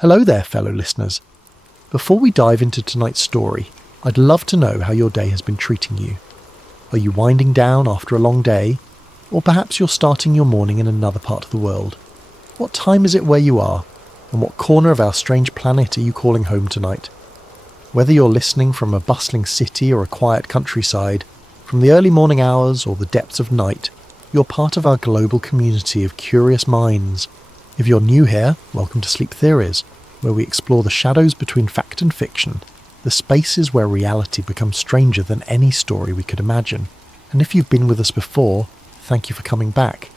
Hello there, fellow listeners. Before we dive into tonight's story, I'd love to know how your day has been treating you. Are you winding down after a long day? Or perhaps you're starting your morning in another part of the world. What time is it where you are? And what corner of our strange planet are you calling home tonight? Whether you're listening from a bustling city or a quiet countryside, from the early morning hours or the depths of night, you're part of our global community of curious minds. If you're new here, welcome to Sleep Theories, where we explore the shadows between fact and fiction, the spaces where reality becomes stranger than any story we could imagine. And if you've been with us before, thank you for coming back.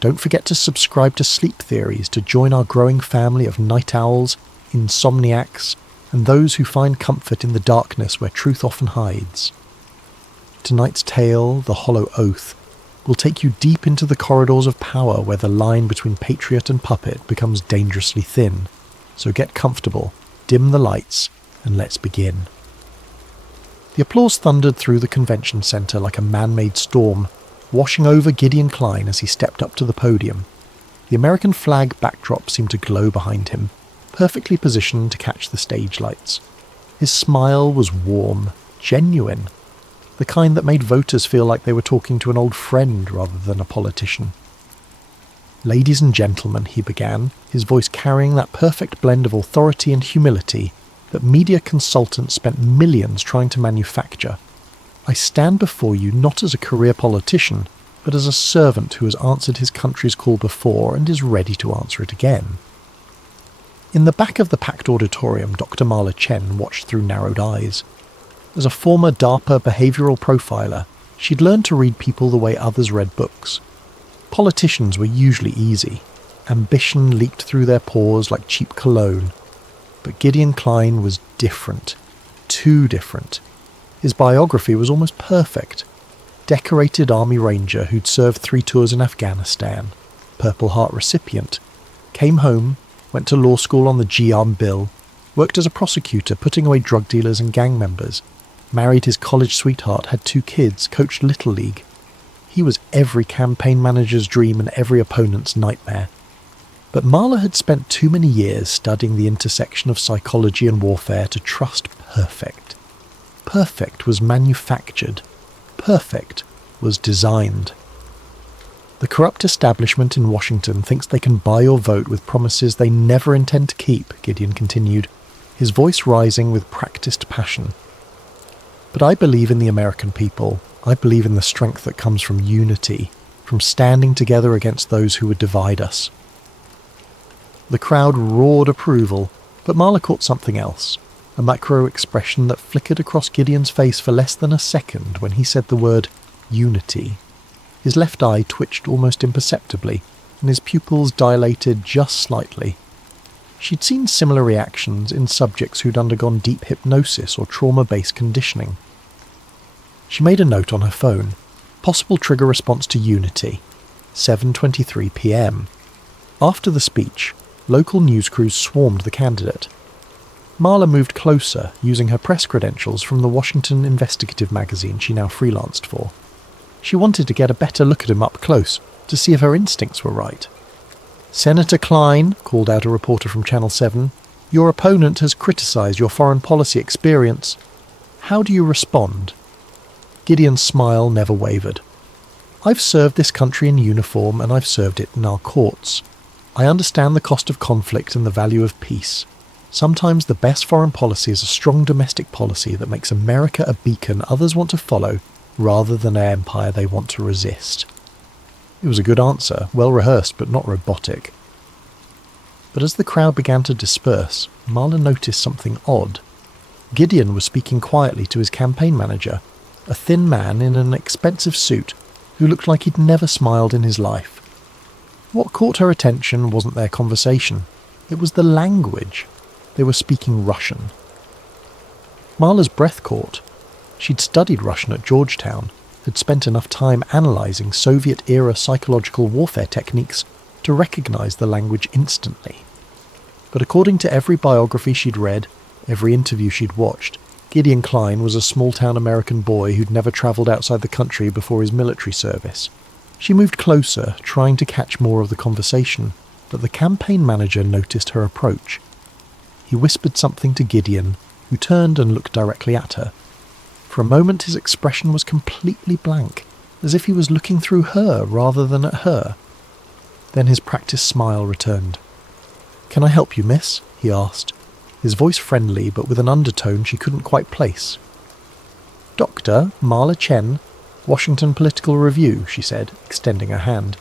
Don't forget to subscribe to Sleep Theories to join our growing family of night owls, insomniacs, and those who find comfort in the darkness where truth often hides. Tonight's tale, The Hollow Oath, will take you deep into the corridors of power where the line between patriot and puppet becomes dangerously thin. So get comfortable, dim the lights, and let's begin. The applause thundered through the convention centre like a man-made storm, washing over Gideon Klein as he stepped up to the podium. The American flag backdrop seemed to glow behind him, perfectly positioned to catch the stage lights. His smile was warm, genuine, the kind that made voters feel like they were talking to an old friend rather than a politician. "Ladies and gentlemen," he began, his voice carrying that perfect blend of authority and humility that media consultants spent millions trying to manufacture. "I stand before you not as a career politician, but as a servant who has answered his country's call before and is ready to answer it again." In the back of the packed auditorium, Dr. Marla Chen watched through narrowed eyes. As a former DARPA behavioural profiler, she'd learned to read people the way others read books. Politicians were usually easy. Ambition leaked through their pores like cheap cologne. But Gideon Klein was different. Too different. His biography was almost perfect. Decorated Army Ranger who'd served 3 tours in Afghanistan. Purple Heart recipient. Came home, went to law school on the G-Arm bill, worked as a prosecutor putting away drug dealers and gang members, married his college sweetheart, had 2 kids, coached Little League. He was every campaign manager's dream and every opponent's nightmare. But Marla had spent too many years studying the intersection of psychology and warfare to trust perfect. Perfect was manufactured. Perfect was designed. The corrupt establishment in Washington thinks they can buy your vote with promises they never intend to keep, Gideon continued, his voice rising with practiced passion. But I believe in the American people. I believe in the strength that comes from unity, from standing together against those who would divide us. The crowd roared approval, but Marla caught something else, a macro expression that flickered across Gideon's face for less than a second when he said the word unity. His left eye twitched almost imperceptibly, and his pupils dilated just slightly. She'd seen similar reactions in subjects who'd undergone deep hypnosis or trauma-based conditioning. She made a note on her phone. Possible trigger response to unity. 7:23 p.m. After the speech, local news crews swarmed the candidate. Marla moved closer, using her press credentials from the Washington investigative magazine she now freelanced for. She wanted to get a better look at him up close, to see if her instincts were right. "Senator Klein," called out a reporter from Channel 7, "your opponent has criticised your foreign policy experience. How do you respond?" Gideon's smile never wavered. "I've served this country in uniform and I've served it in our courts. I understand the cost of conflict and the value of peace. Sometimes the best foreign policy is a strong domestic policy that makes America a beacon others want to follow rather than an empire they want to resist." It was a good answer, well rehearsed but not robotic. But as the crowd began to disperse, Marla noticed something odd. Gideon was speaking quietly to his campaign manager, a thin man in an expensive suit who looked like he'd never smiled in his life. What caught her attention wasn't their conversation. It was the language. They were speaking Russian. Marla's breath caught. She'd studied Russian at Georgetown, had spent enough time analysing Soviet-era psychological warfare techniques to recognise the language instantly. But according to every biography she'd read, every interview she'd watched, Gideon Klein was a small-town American boy who'd never travelled outside the country before his military service. She moved closer, trying to catch more of the conversation, but the campaign manager noticed her approach. He whispered something to Gideon, who turned and looked directly at her. For a moment his expression was completely blank, as if he was looking through her rather than at her. Then his practiced smile returned. "Can I help you, miss?" he asked, his voice friendly but with an undertone she couldn't quite place. "Dr. Marla Chen, Washington Political Review," she said, extending her hand.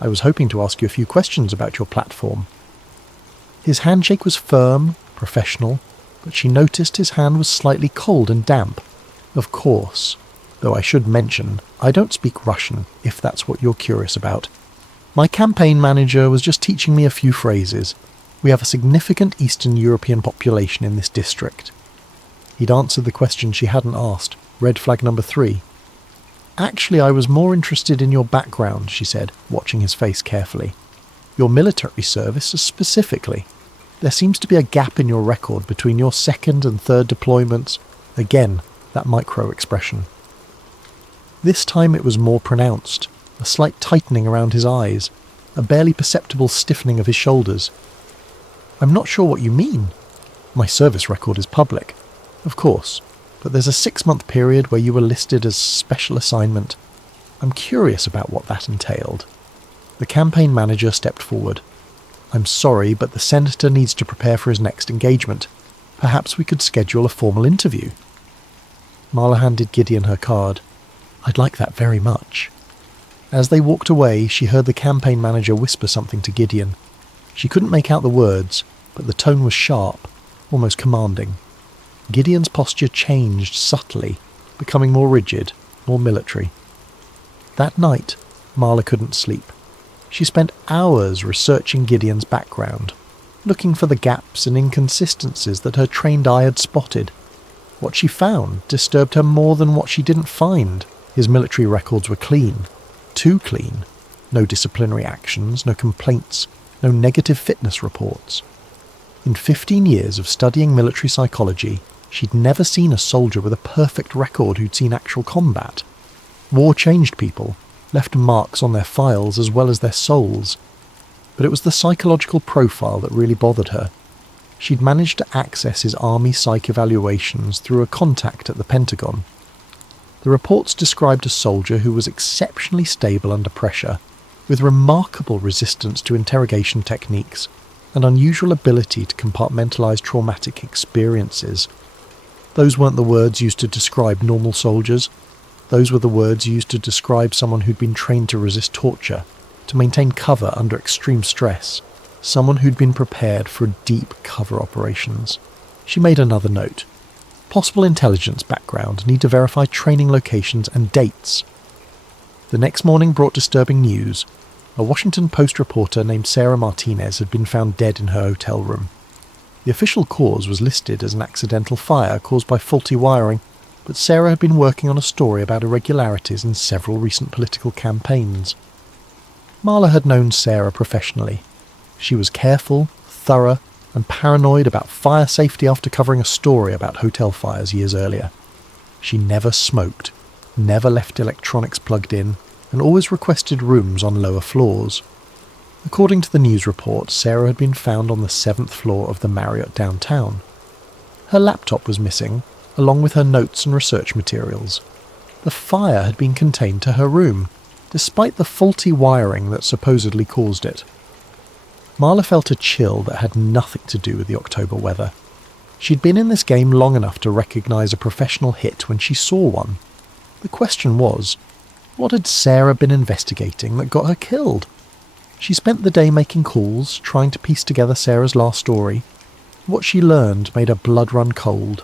"I was hoping to ask you a few questions about your platform." His handshake was firm, professional, but she noticed his hand was slightly cold and damp. "Of course. Though I should mention, I don't speak Russian, if that's what you're curious about. My campaign manager was just teaching me a few phrases. We have a significant Eastern European population in this district." He'd answered the question she hadn't asked, red flag number 3. "Actually, I was more interested in your background," she said, watching his face carefully. "Your military service specifically. There seems to be a gap in your record between your second and third deployments." Again, that micro expression. This time it was more pronounced, a slight tightening around his eyes, a barely perceptible stiffening of his shoulders. "I'm not sure what you mean. My service record is public, of course, but there's a 6-month period where you were listed as special assignment. I'm curious about what that entailed." The campaign manager stepped forward. "I'm sorry, but the senator needs to prepare for his next engagement. Perhaps we could schedule a formal interview." Marla handed Gideon her card. "I'd like that very much." As they walked away, she heard the campaign manager whisper something to Gideon. She couldn't make out the words, but the tone was sharp, almost commanding. Gideon's posture changed subtly, becoming more rigid, more military. That night, Marla couldn't sleep. She spent hours researching Gideon's background, looking for the gaps and inconsistencies that her trained eye had spotted. What she found disturbed her more than what she didn't find. His military records were clean. Too clean. No disciplinary actions, no complaints, no negative fitness reports. In 15 years of studying military psychology, she'd never seen a soldier with a perfect record who'd seen actual combat. War changed people, left marks on their files as well as their souls. But it was the psychological profile that really bothered her. She'd managed to access his army psych evaluations through a contact at the Pentagon. The reports described a soldier who was exceptionally stable under pressure, with remarkable resistance to interrogation techniques and unusual ability to compartmentalize traumatic experiences. Those weren't the words used to describe normal soldiers. Those were the words used to describe someone who'd been trained to resist torture, to maintain cover under extreme stress, someone who'd been prepared for deep cover operations. She made another note. Possible intelligence background, need to verify training locations and dates. The next morning brought disturbing news. A Washington Post reporter named Sarah Martinez had been found dead in her hotel room. The official cause was listed as an accidental fire caused by faulty wiring, but Sarah had been working on a story about irregularities in several recent political campaigns. Marla had known Sarah professionally. She was careful, thorough, and paranoid about fire safety after covering a story about hotel fires years earlier. She never smoked, never left electronics plugged in, and always requested rooms on lower floors. According to the news report, Sarah had been found on the 7th floor of the Marriott downtown. Her laptop was missing, along with her notes and research materials. The fire had been contained to her room, despite the faulty wiring that supposedly caused it. Marla felt a chill that had nothing to do with the October weather. She'd been in this game long enough to recognise a professional hit when she saw one. The question was, what had Sarah been investigating that got her killed? She spent the day making calls, trying to piece together Sarah's last story. What she learned made her blood run cold.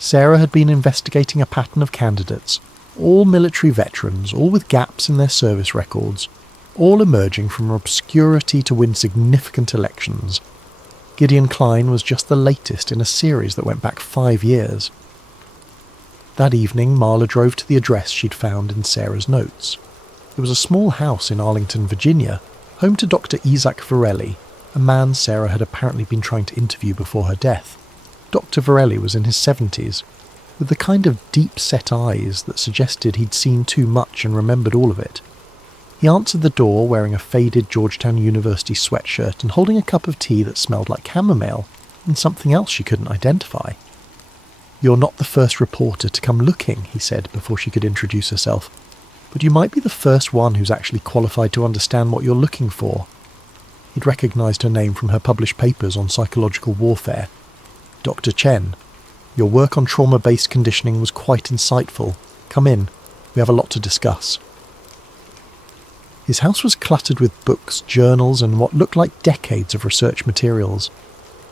Sarah had been investigating a pattern of candidates, all military veterans, all with gaps in their service records, all emerging from obscurity to win significant elections. Gideon Klein was just the latest in a series that went back 5 years. That evening, Marla drove to the address she'd found in Sarah's notes. It was a small house in Arlington, Virginia, home to Dr. Isaac Varelli, a man Sarah had apparently been trying to interview before her death. Dr. Varelli was in his 70s, with the kind of deep-set eyes that suggested he'd seen too much and remembered all of it. He answered the door wearing a faded Georgetown University sweatshirt and holding a cup of tea that smelled like chamomile. and something else she couldn't identify. "You're not the first reporter to come looking," he said before she could introduce herself, "but you might be the first one who's actually qualified to understand what you're looking for." He'd recognised her name from her published papers on psychological warfare. "Dr. Chen, your work on trauma-based conditioning was quite insightful. Come in, we have a lot to discuss." His house was cluttered with books, journals, and what looked like decades of research materials.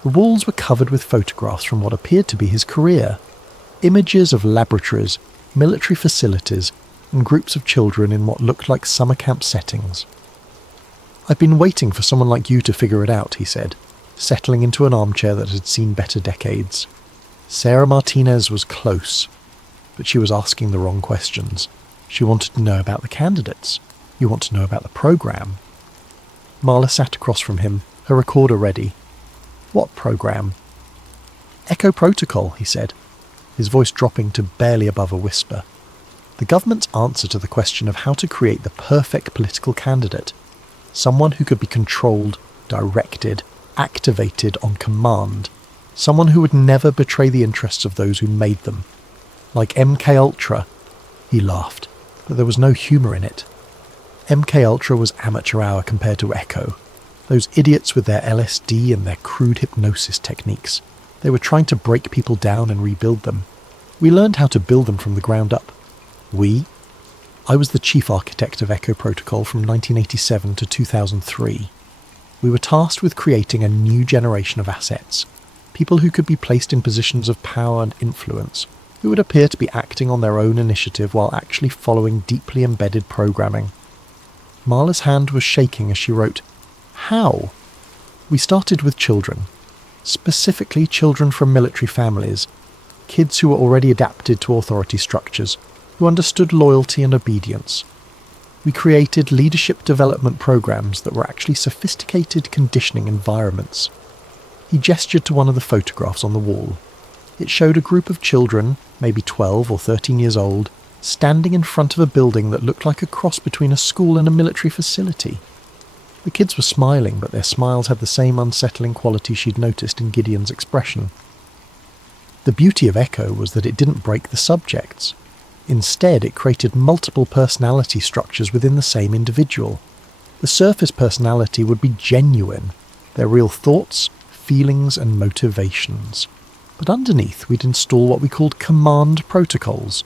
The walls were covered with photographs from what appeared to be his career. Images of laboratories, military facilities, and groups of children in what looked like summer camp settings. "I've been waiting for someone like you to figure it out," he said, settling into an armchair that had seen better decades. Sarah Martinez was close, but she was asking the wrong questions. She wanted to know about the candidates. You want to know about the program. Marla sat across from him, her recorder ready. "What program?" "Echo Protocol," he said, his voice dropping to barely above a whisper. "The government's answer to the question of how to create the perfect political candidate. Someone who could be controlled, directed, activated on command. Someone who would never betray the interests of those who made them. Like MK Ultra." He laughed, but there was no humour in it. MK Ultra was amateur hour compared to Echo. Those idiots with their LSD and their crude hypnosis techniques. They were trying to break people down and rebuild them. We learned how to build them from the ground up. I was the chief architect of Echo Protocol from 1987 to 2003. We were tasked with creating a new generation of assets. People who could be placed in positions of power and influence, who would appear to be acting on their own initiative while actually following deeply embedded programming. Marla's hand was shaking as she wrote, "How?" "We started with children, specifically children from military families, kids who were already adapted to authority structures, who understood loyalty and obedience. We created leadership development programs that were actually sophisticated conditioning environments." He gestured to one of the photographs on the wall. It showed a group of children, maybe 12 or 13 years old, standing in front of a building that looked like a cross between a school and a military facility. The kids were smiling, but their smiles had the same unsettling quality she'd noticed in Gideon's expression. The beauty of Echo was that it didn't break the subjects. Instead, it created multiple personality structures within the same individual. The surface personality would be genuine, their real thoughts, feelings, and motivations. But underneath, we'd install what we called command protocols,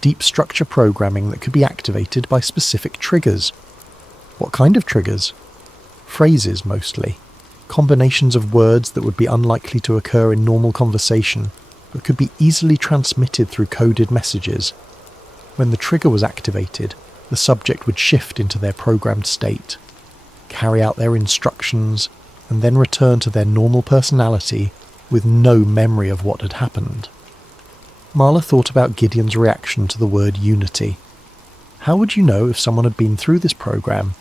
deep structure programming that could be activated by specific triggers. What kind of triggers? Phrases, mostly. Combinations of words that would be unlikely to occur in normal conversation, but could be easily transmitted through coded messages. When the trigger was activated, the subject would shift into their programmed state, carry out their instructions, and then return to their normal personality with no memory of what had happened. Marla thought about Gideon's reaction to the word unity. How would you know if someone had been through this program?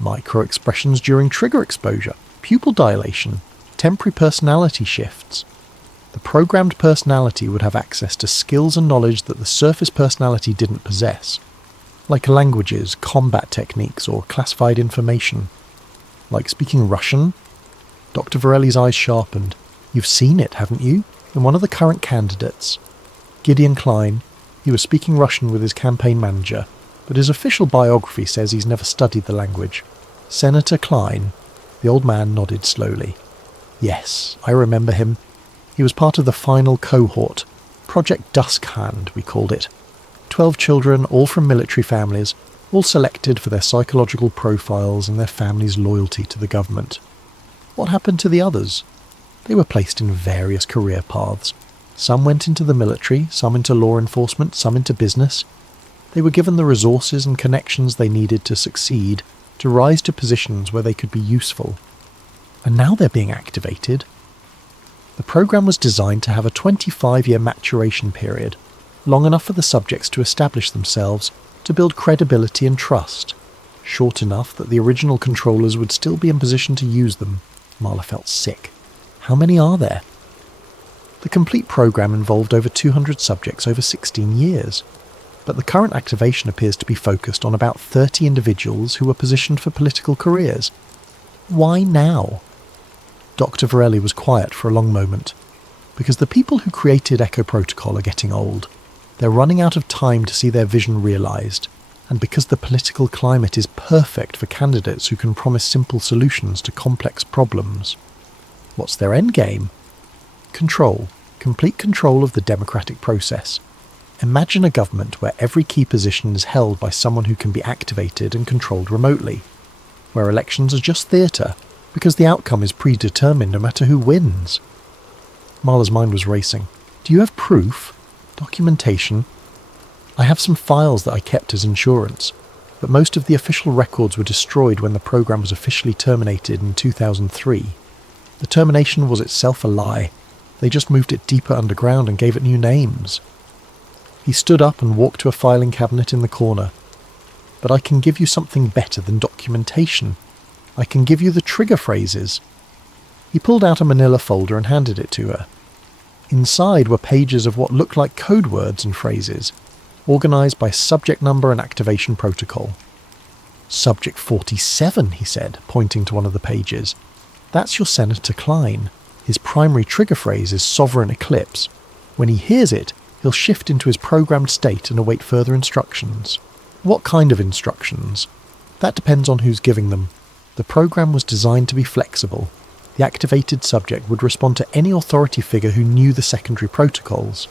Micro-expressions during trigger exposure, pupil dilation, temporary personality shifts. The programmed personality would have access to skills and knowledge that the surface personality didn't possess, like languages, combat techniques, or classified information. Like speaking Russian? Dr. Varelli's eyes sharpened. "You've seen it, haven't you? In one of the current candidates." Gideon Klein. He was speaking Russian with his campaign manager, but his official biography says he's never studied the language. Senator Klein. The old man nodded slowly. "Yes, I remember him. He was part of the final cohort. Project Dusk Hand, we called it. 12 children, all from military families, all selected for their psychological profiles and their families' loyalty to the government. What happened to the others? They were placed in various career paths. Some went into the military, some into law enforcement, some into business. They were given the resources and connections they needed to succeed, to rise to positions where they could be useful. And now they're being activated. The program was designed to have a 25-year maturation period, long enough for the subjects to establish themselves, to build credibility and trust, short enough that the original controllers would still be in position to use them. Marla felt sick. How many are there? The complete program involved over 200 subjects over 16 years, but the current activation appears to be focused on about 30 individuals who were positioned for political careers. Why now? Dr. Varelli was quiet for a long moment. Because the people who created Echo Protocol are getting old. They're running out of time to see their vision realised, and because the political climate is perfect for candidates who can promise simple solutions to complex problems. What's their endgame? Control. Complete control of the democratic process. Imagine a government where every key position is held by someone who can be activated and controlled remotely, where elections are just theatre, because the outcome is predetermined no matter who wins. Marla's mind was racing. Do you have proof? Documentation? I have some files that I kept as insurance, but most of the official records were destroyed when the program was officially terminated in 2003. The termination was itself a lie. They just moved it deeper underground and gave it new names. He stood up and walked to a filing cabinet in the corner. But I can give you something better than documentation. I can give you the trigger phrases. He pulled out a manila folder and handed it to her. Inside were pages of what looked like code words and phrases, organised by subject number and activation protocol. Subject 47, he said, pointing to one of the pages. That's your Senator Klein. His primary trigger phrase is Sovereign Eclipse. When he hears it, he'll shift into his programmed state and await further instructions. What kind of instructions? That depends on who's giving them. The program was designed to be flexible. The activated subject would respond to any authority figure who knew the secondary protocols.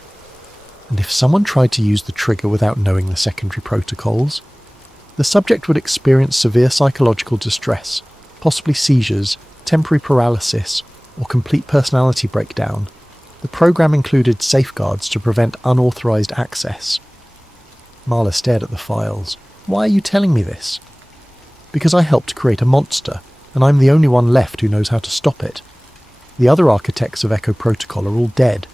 And if someone tried to use the trigger without knowing the secondary protocols, the subject would experience severe psychological distress, possibly seizures, temporary paralysis, or complete personality breakdown. The program included safeguards to prevent unauthorized access. Marla stared at the files. Why are you telling me this? Because I helped create a monster, and I'm the only one left who knows how to stop it. The other architects of Echo Protocol are all dead,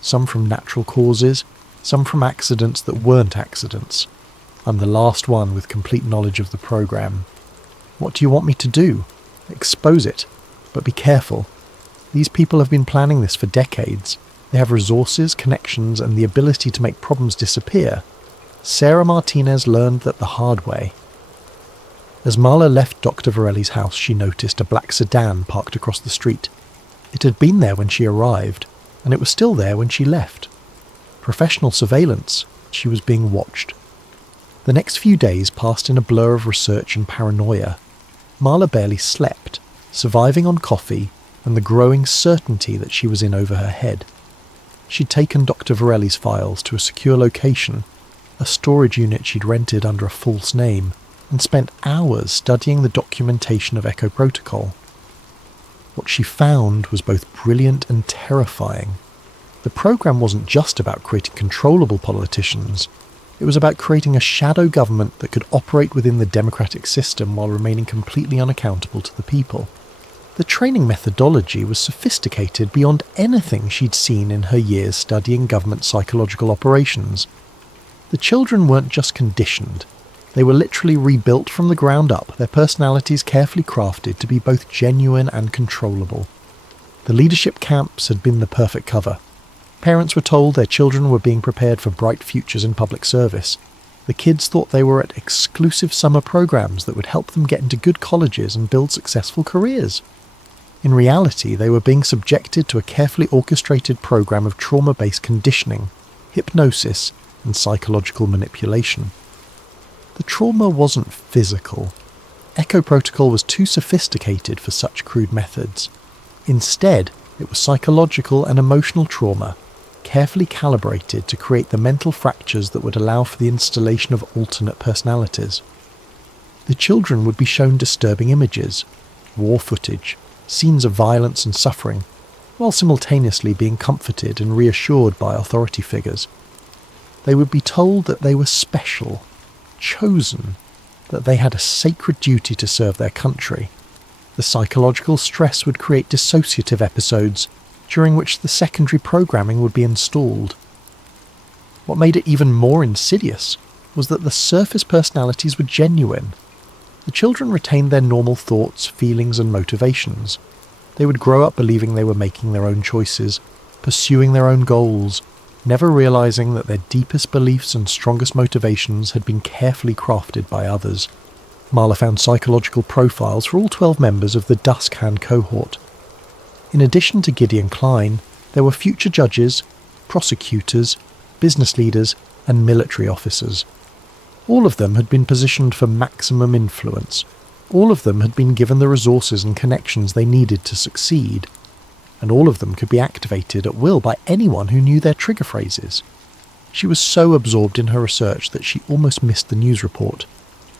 some from natural causes, some from accidents that weren't accidents. I'm the last one with complete knowledge of the program. What do you want me to do? Expose it, but be careful. These people have been planning this for decades. They have resources, connections, and the ability to make problems disappear. Sarah Martinez learned that the hard way. As Marla left Dr. Varelli's house, she noticed a black sedan parked across the street. It had been there when she arrived, and it was still there when she left. Professional surveillance. She was being watched. The next few days passed in a blur of research and paranoia. Marla barely slept, surviving on coffee and the growing certainty that she was in over her head. She'd taken Dr. Varelli's files to a secure location, a storage unit she'd rented under a false name, and spent hours studying the documentation of Echo Protocol. What she found was both brilliant and terrifying. The program wasn't just about creating controllable politicians. It was about creating a shadow government that could operate within the democratic system while remaining completely unaccountable to the people. The training methodology was sophisticated beyond anything she'd seen in her years studying government psychological operations. The children weren't just conditioned. They were literally rebuilt from the ground up, their personalities carefully crafted to be both genuine and controllable. The leadership camps had been the perfect cover. Parents were told their children were being prepared for bright futures in public service. The kids thought they were at exclusive summer programs that would help them get into good colleges and build successful careers. In reality, they were being subjected to a carefully orchestrated program of trauma-based conditioning, hypnosis, and psychological manipulation. The trauma wasn't physical. Echo Protocol was too sophisticated for such crude methods. Instead, it was psychological and emotional trauma, carefully calibrated to create the mental fractures that would allow for the installation of alternate personalities. The children would be shown disturbing images, war footage, scenes of violence and suffering, while simultaneously being comforted and reassured by authority figures. They would be told that they were special, chosen, that they had a sacred duty to serve their country. The psychological stress would create dissociative episodes, during which the secondary programming would be installed. What made it even more insidious was that the surface personalities were genuine. The children retained their normal thoughts, feelings, and motivations. They would grow up believing they were making their own choices, pursuing their own goals, never realizing that their deepest beliefs and strongest motivations had been carefully crafted by others. Marla found psychological profiles for all 12 members of the Dusk Hand cohort. In addition to Gideon Klein, there were future judges, prosecutors, business leaders, and military officers. All of them had been positioned for maximum influence. All of them had been given the resources and connections they needed to succeed. And all of them could be activated at will by anyone who knew their trigger phrases. She was so absorbed in her research that she almost missed the news report.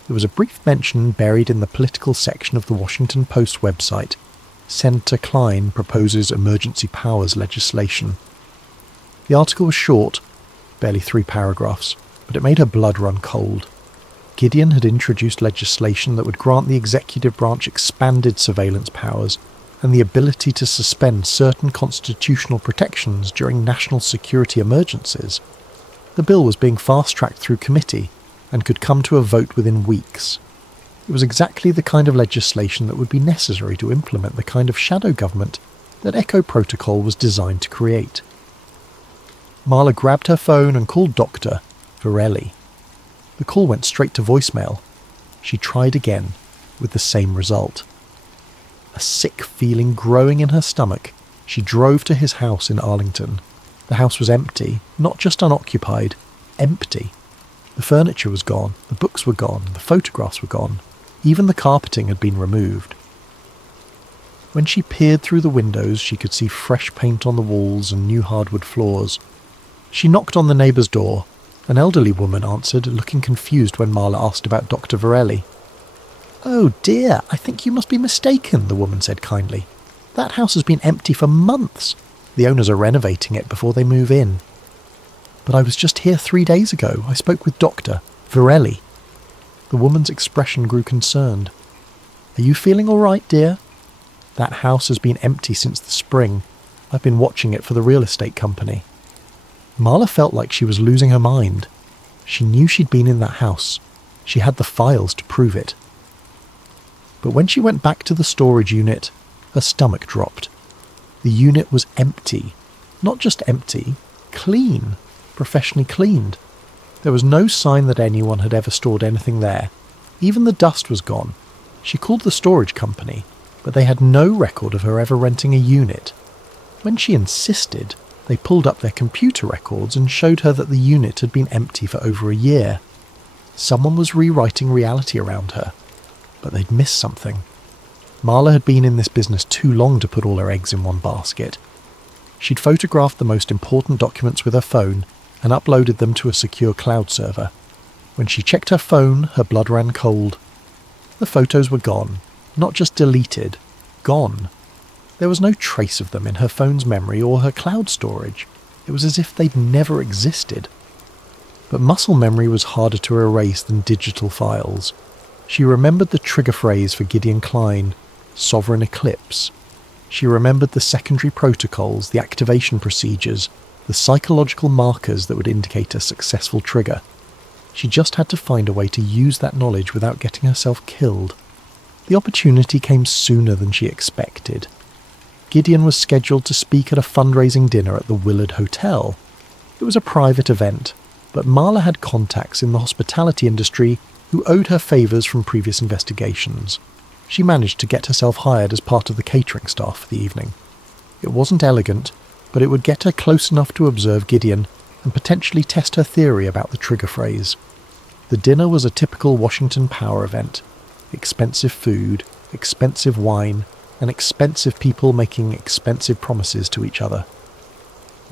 There was a brief mention buried in the political section of the Washington Post website. Senator Klein proposes emergency powers legislation. The article was short, barely 3 paragraphs, but it made her blood run cold. Gideon had introduced legislation that would grant the executive branch expanded surveillance powers and the ability to suspend certain constitutional protections during national security emergencies. The bill was being fast-tracked through committee and could come to a vote within weeks. It was exactly the kind of legislation that would be necessary to implement the kind of shadow government that Echo Protocol was designed to create. Marla grabbed her phone and called Dr. Varelli. The call went straight to voicemail. She tried again, with the same result. A sick feeling growing in her stomach, she drove to his house in Arlington. The house was empty, not just unoccupied, empty. The furniture was gone, the books were gone, the photographs were gone. Even the carpeting had been removed. When she peered through the windows, she could see fresh paint on the walls and new hardwood floors. She knocked on the neighbour's door. An elderly woman answered, looking confused when Marla asked about Dr. Varelli. "Oh dear, I think you must be mistaken," the woman said kindly. "That house has been empty for months. The owners are renovating it before they move in." "But I was just here 3 days ago. I spoke with Dr. Varelli." The woman's expression grew concerned. "Are you feeling all right, dear?" "That house has been empty since the spring. I've been watching it for the real estate company." Marla felt like she was losing her mind. She knew she'd been in that house. She had the files to prove it. But when she went back to the storage unit, her stomach dropped. The unit was empty. Not just empty, clean, professionally cleaned. There was no sign that anyone had ever stored anything there. Even the dust was gone. She called the storage company, but they had no record of her ever renting a unit. When she insisted, they pulled up their computer records and showed her that the unit had been empty for over a year. Someone was rewriting reality around her, but they'd missed something. Marla had been in this business too long to put all her eggs in one basket. She'd photographed the most important documents with her phone and uploaded them to a secure cloud server. When she checked her phone, her blood ran cold. The photos were gone, not just deleted, gone. There was no trace of them in her phone's memory or her cloud storage. It was as if they'd never existed. But muscle memory was harder to erase than digital files. She remembered the trigger phrase for Gideon Klein, sovereign eclipse. She remembered the secondary protocols, the activation procedures, the psychological markers that would indicate a successful trigger. She just had to find a way to use that knowledge without getting herself killed. The opportunity came sooner than she expected. Gideon was scheduled to speak at a fundraising dinner at the Willard Hotel. It was a private event, but Marla had contacts in the hospitality industry who owed her favours from previous investigations. She managed to get herself hired as part of the catering staff for the evening. It wasn't elegant, but it would get her close enough to observe Gideon and potentially test her theory about the trigger phrase. The dinner was a typical Washington Power event. Expensive food, expensive wine, and expensive people making expensive promises to each other.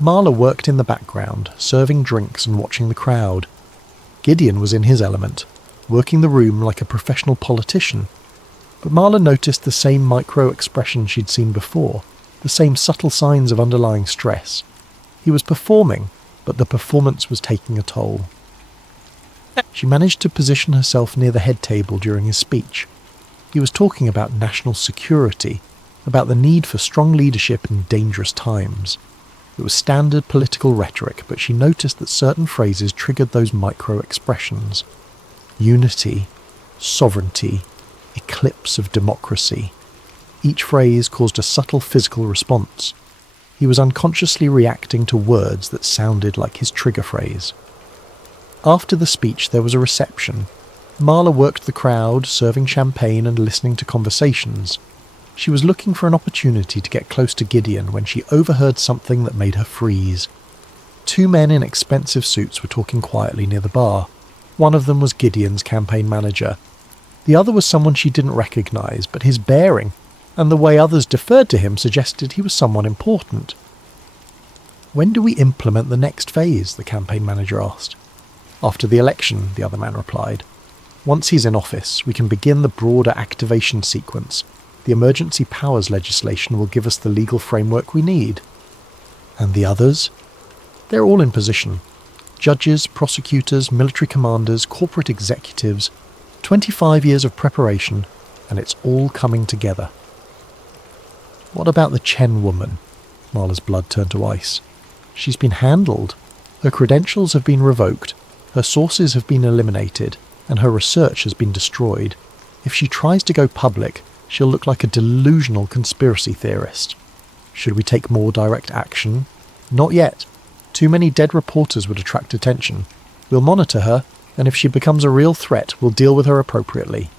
Marla worked in the background, serving drinks and watching the crowd. Gideon was in his element, working the room like a professional politician. But Marla noticed the same micro-expression she'd seen before, the same subtle signs of underlying stress. He was performing, but the performance was taking a toll. She managed to position herself near the head table during his speech. He was talking about national security, about the need for strong leadership in dangerous times. It was standard political rhetoric, but she noticed that certain phrases triggered those micro-expressions. Unity, sovereignty, eclipse of democracy. Each phrase caused a subtle physical response. He was unconsciously reacting to words that sounded like his trigger phrase. After the speech, there was a reception. Marla worked the crowd, serving champagne and listening to conversations. She was looking for an opportunity to get close to Gideon when she overheard something that made her freeze. Two men in expensive suits were talking quietly near the bar. One of them was Gideon's campaign manager. The other was someone she didn't recognise, but his bearing and the way others deferred to him suggested he was someone important. "When do we implement the next phase?" the campaign manager asked. "After the election," the other man replied. "Once he's in office, we can begin the broader activation sequence. The emergency powers legislation will give us the legal framework we need." "And the others?" "They're all in position. Judges, prosecutors, military commanders, corporate executives. 25 years of preparation, and it's all coming together." "What about the Chen woman?" Marla's blood turned to ice. "She's been handled. Her credentials have been revoked, her sources have been eliminated, and her research has been destroyed. If she tries to go public, she'll look like a delusional conspiracy theorist. Should we take more direct action? Not yet. Too many dead reporters would attract attention. We'll monitor her, and if she becomes a real threat, we'll deal with her appropriately."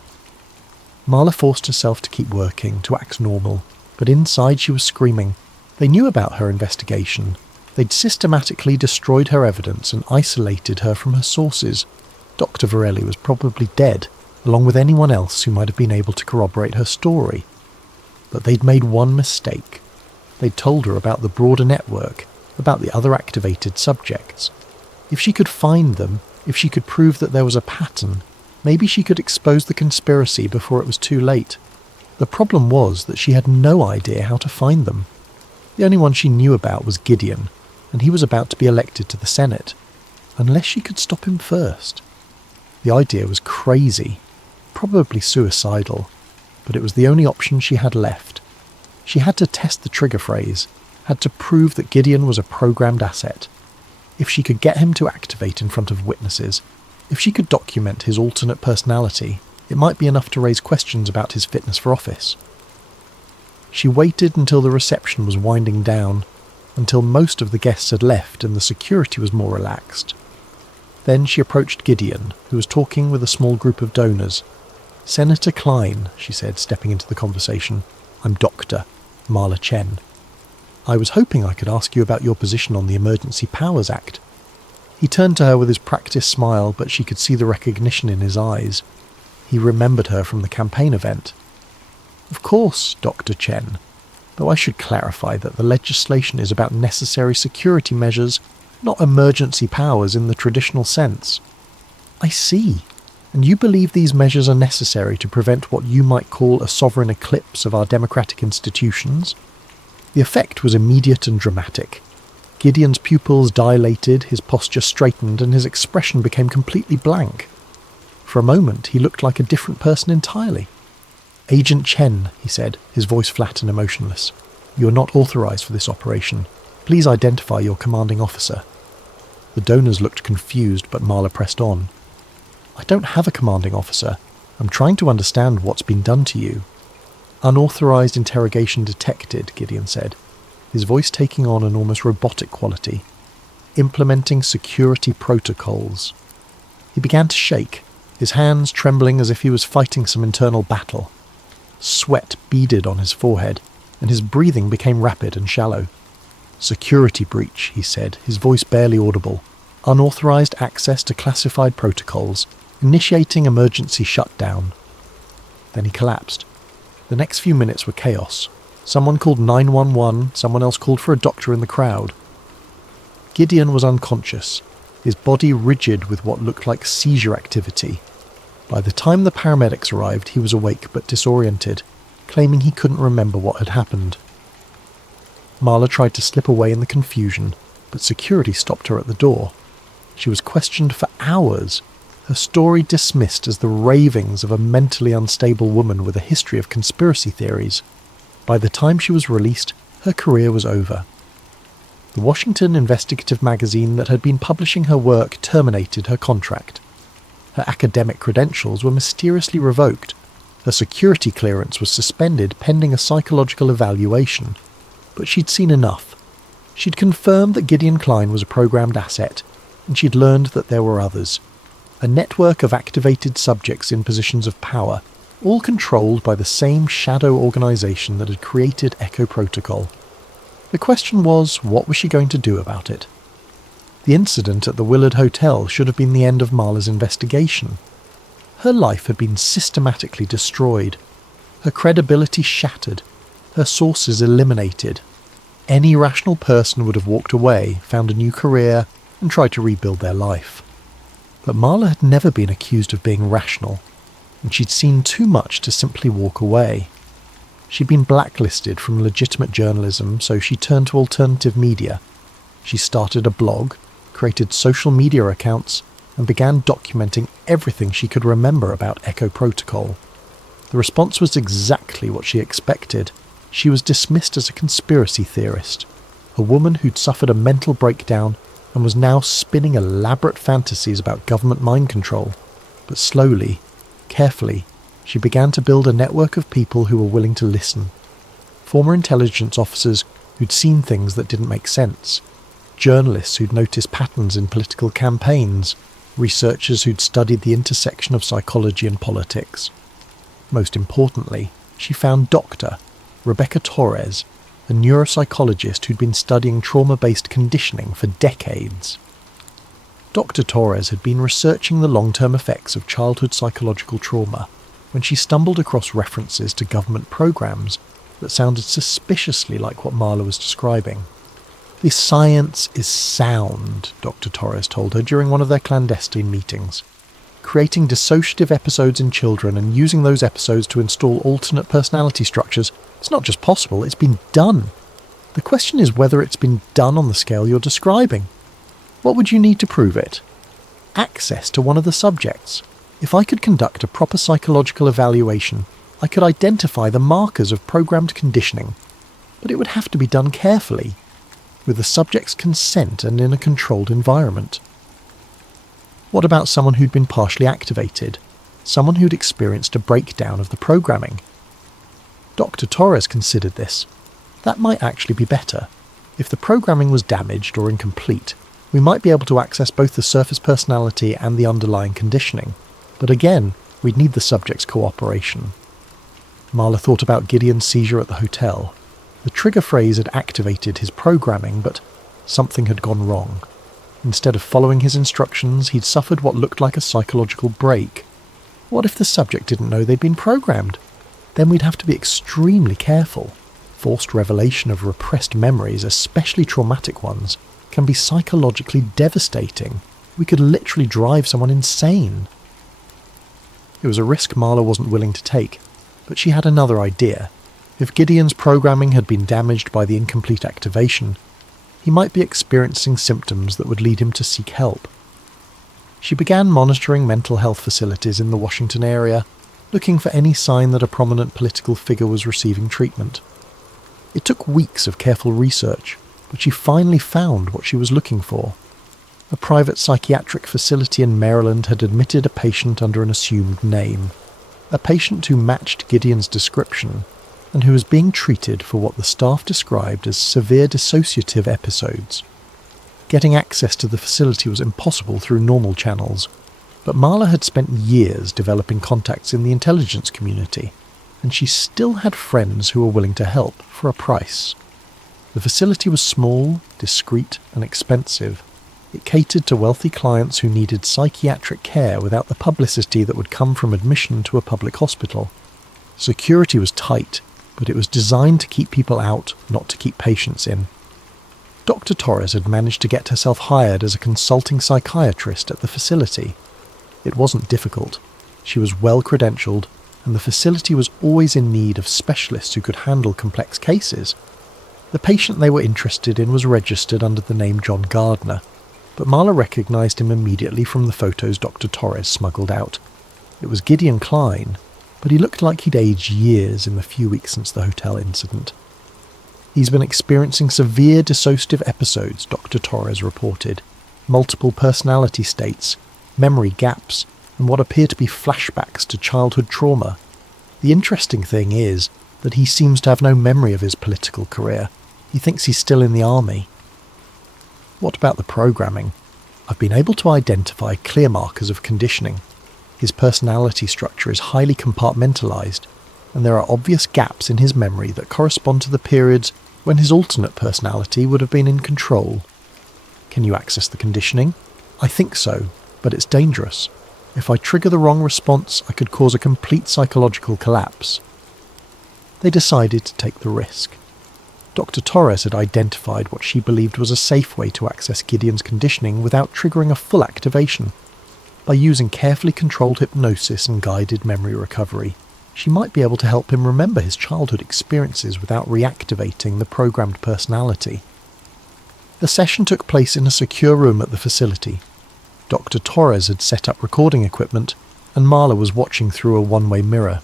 Marla forced herself to keep working, to act normal, but inside she was screaming. They knew about her investigation. They'd systematically destroyed her evidence and isolated her from her sources. Dr. Varelli was probably dead, along with anyone else who might have been able to corroborate her story. But they'd made one mistake. They'd told her about the broader network, about the other activated subjects. If she could find them, if she could prove that there was a pattern, maybe she could expose the conspiracy before it was too late. The problem was that she had no idea how to find them. The only one she knew about was Gideon, and he was about to be elected to the Senate. Unless she could stop him first. The idea was crazy, probably suicidal, but it was the only option she had left. She had to test the trigger phrase, had to prove that Gideon was a programmed asset. If she could get him to activate in front of witnesses, if she could document his alternate personality, it might be enough to raise questions about his fitness for office. She waited until the reception was winding down, until most of the guests had left and the security was more relaxed. Then she approached Gideon, who was talking with a small group of donors. "Senator Klein," she said, stepping into the conversation. "I'm Dr. Marla Chen. I was hoping I could ask you about your position on the Emergency Powers Act." He turned to her with his practiced smile, but she could see the recognition in his eyes. He remembered her from the campaign event. "Of course, Dr. Chen, though I should clarify that the legislation is about necessary security measures, not emergency powers in the traditional sense." "I see. And you believe these measures are necessary to prevent what you might call a sovereign eclipse of our democratic institutions?" The effect was immediate and dramatic. Gideon's pupils dilated, his posture straightened, and his expression became completely blank. For a moment, he looked like a different person entirely. "Agent Chen," he said, his voice flat and emotionless. "You are not authorized for this operation. Please identify your commanding officer." The donors looked confused, but Marla pressed on. "I don't have a commanding officer. I'm trying to understand what's been done to you." "Unauthorized interrogation detected," Gideon said, his voice taking on an almost robotic quality. "Implementing security protocols." He began to shake, his hands trembling as if he was fighting some internal battle. Sweat beaded on his forehead, and his breathing became rapid and shallow. "Security breach," he said, his voice barely audible. "Unauthorized access to classified protocols. Initiating emergency shutdown." Then he collapsed. The next few minutes were chaos. Someone called 911, someone else called for a doctor in the crowd. Gideon was unconscious, his body rigid with what looked like seizure activity. By the time the paramedics arrived, he was awake but disoriented, claiming he couldn't remember what had happened. Marla tried to slip away in the confusion, but security stopped her at the door. She was questioned for hours, her story dismissed as the ravings of a mentally unstable woman with a history of conspiracy theories. By the time she was released, her career was over. The Washington investigative magazine that had been publishing her work terminated her contract. Her academic credentials were mysteriously revoked. Her security clearance was suspended pending a psychological evaluation. But she'd seen enough. She'd confirmed that Gideon Klein was a programmed asset, and she'd learned that there were others. A network of activated subjects in positions of power, all controlled by the same shadow organisation that had created Echo Protocol. The question was, what was she going to do about it? The incident at the Willard Hotel should have been the end of Marla's investigation. Her life had been systematically destroyed, her credibility shattered, her sources eliminated. Any rational person would have walked away, found a new career, and tried to rebuild their life. But Marla had never been accused of being rational, and she'd seen too much to simply walk away. She'd been blacklisted from legitimate journalism, so she turned to alternative media. She started a blog, created social media accounts, and began documenting everything she could remember about Echo Protocol. The response was exactly what she expected. She was dismissed as a conspiracy theorist, a woman who'd suffered a mental breakdown and was now spinning elaborate fantasies about government mind control. But slowly, carefully, she began to build a network of people who were willing to listen. Former intelligence officers who'd seen things that didn't make sense, journalists who'd noticed patterns in political campaigns, researchers who'd studied the intersection of psychology and politics. Most importantly, she found Dr. Rebecca Torres, a neuropsychologist who'd been studying trauma-based conditioning for decades. Dr. Torres had been researching the long-term effects of childhood psychological trauma when she stumbled across references to government programs that sounded suspiciously like what Marla was describing. "The science is sound," Dr. Torres told her during one of their clandestine meetings. "Creating dissociative episodes in children and using those episodes to install alternate personality structures, it's not just possible, it's been done. The question is whether it's been done on the scale you're describing. What would you need to prove it? Access to one of the subjects. If I could conduct a proper psychological evaluation, I could identify the markers of programmed conditioning, but it would have to be done carefully, with the subject's consent and in a controlled environment." What about someone who'd been partially activated? Someone who'd experienced a breakdown of the programming? Dr. Torres considered this. That might actually be better. If the programming was damaged or incomplete, we might be able to access both the surface personality and the underlying conditioning. But again, we'd need the subject's cooperation. Marla thought about Gideon's seizure at the hotel. The trigger phrase had activated his programming, but something had gone wrong. Instead of following his instructions, he'd suffered what looked like a psychological break. What if the subject didn't know they'd been programmed? Then we'd have to be extremely careful. Forced revelation of repressed memories, especially traumatic ones, can be psychologically devastating. We could literally drive someone insane. It was a risk Marla wasn't willing to take, but she had another idea. If Gideon's programming had been damaged by the incomplete activation, he might be experiencing symptoms that would lead him to seek help. She began monitoring mental health facilities in the Washington area, looking for any sign that a prominent political figure was receiving treatment. It took weeks of careful research, but she finally found what she was looking for. A private psychiatric facility in Maryland had admitted a patient under an assumed name, a patient who matched Gideon's description, and who was being treated for what the staff described as severe dissociative episodes. Getting access to the facility was impossible through normal channels, but Marla had spent years developing contacts in the intelligence community, and she still had friends who were willing to help for a price. The facility was small, discreet, and expensive. It catered to wealthy clients who needed psychiatric care without the publicity that would come from admission to a public hospital. Security was tight, but it was designed to keep people out, not to keep patients in. Dr. Torres had managed to get herself hired as a consulting psychiatrist at the facility. It wasn't difficult. She was well credentialed, and the facility was always in need of specialists who could handle complex cases. The patient they were interested in was registered under the name John Gardner, but Marla recognized him immediately from the photos Dr. Torres smuggled out. It was Gideon Klein, but he looked like he'd aged years in the few weeks since the hotel incident. "He's been experiencing severe dissociative episodes," Dr. Torres reported. "Multiple personality states, memory gaps, and what appear to be flashbacks to childhood trauma. The interesting thing is that he seems to have no memory of his political career. He thinks he's still in the army." "What about the programming? I've been able to identify clear markers of conditioning. His personality structure is highly compartmentalized, and there are obvious gaps in his memory that correspond to the periods when his alternate personality would have been in control. Can you access the conditioning? I think so, but it's dangerous. If I trigger the wrong response, I could cause a complete psychological collapse. They decided to take the risk. Dr. Torres had identified what she believed was a safe way to access Gideon's conditioning without triggering a full activation. By using carefully controlled hypnosis and guided memory recovery, she might be able to help him remember his childhood experiences without reactivating the programmed personality. The session took place in a secure room at the facility. Dr. Torres had set up recording equipment, and Marla was watching through a one-way mirror.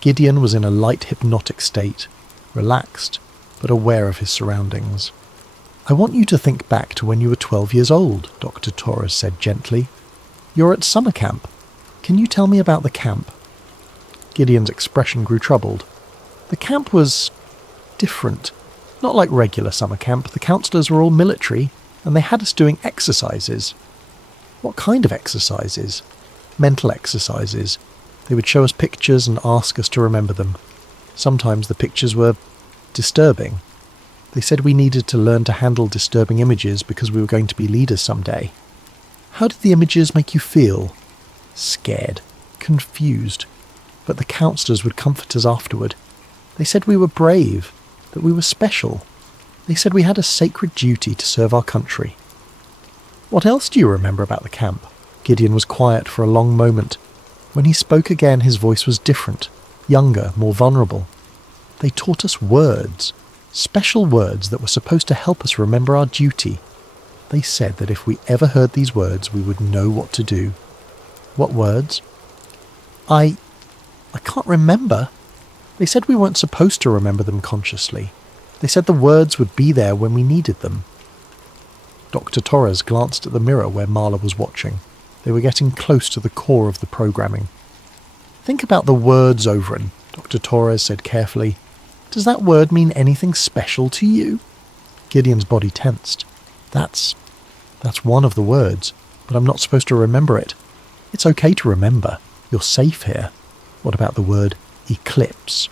Gideon was in a light hypnotic state, relaxed, but aware of his surroundings. "I want you to think back to when you were 12 years old," Dr. Torres said gently. "You're at summer camp. Can you tell me about the camp?" Gideon's expression grew troubled. The camp was different. Not like regular summer camp. The counselors were all military, and they had us doing exercises. What kind of exercises? Mental exercises. They would show us pictures and ask us to remember them. Sometimes the pictures were disturbing. They said we needed to learn to handle disturbing images because we were going to be leaders someday. How did the images make you feel? Scared. Confused. But the counsellors would comfort us afterward. They said we were brave, that we were special. They said we had a sacred duty to serve our country. What else do you remember about the camp? Gideon was quiet for a long moment. When he spoke again, his voice was different, younger, more vulnerable. They taught us words, special words that were supposed to help us remember our duty. They said that if we ever heard these words, we would know what to do. What words? I can't remember. They said we weren't supposed to remember them consciously. They said the words would be there when we needed them. Dr. Torres glanced at the mirror where Marla was watching. They were getting close to the core of the programming. "Think about the words, Overin," Dr. Torres said carefully. "Does that word mean anything special to you?" Gideon's body tensed. That's one of the words, but I'm not supposed to remember it. It's okay to remember. You're safe here. What about the word eclipse?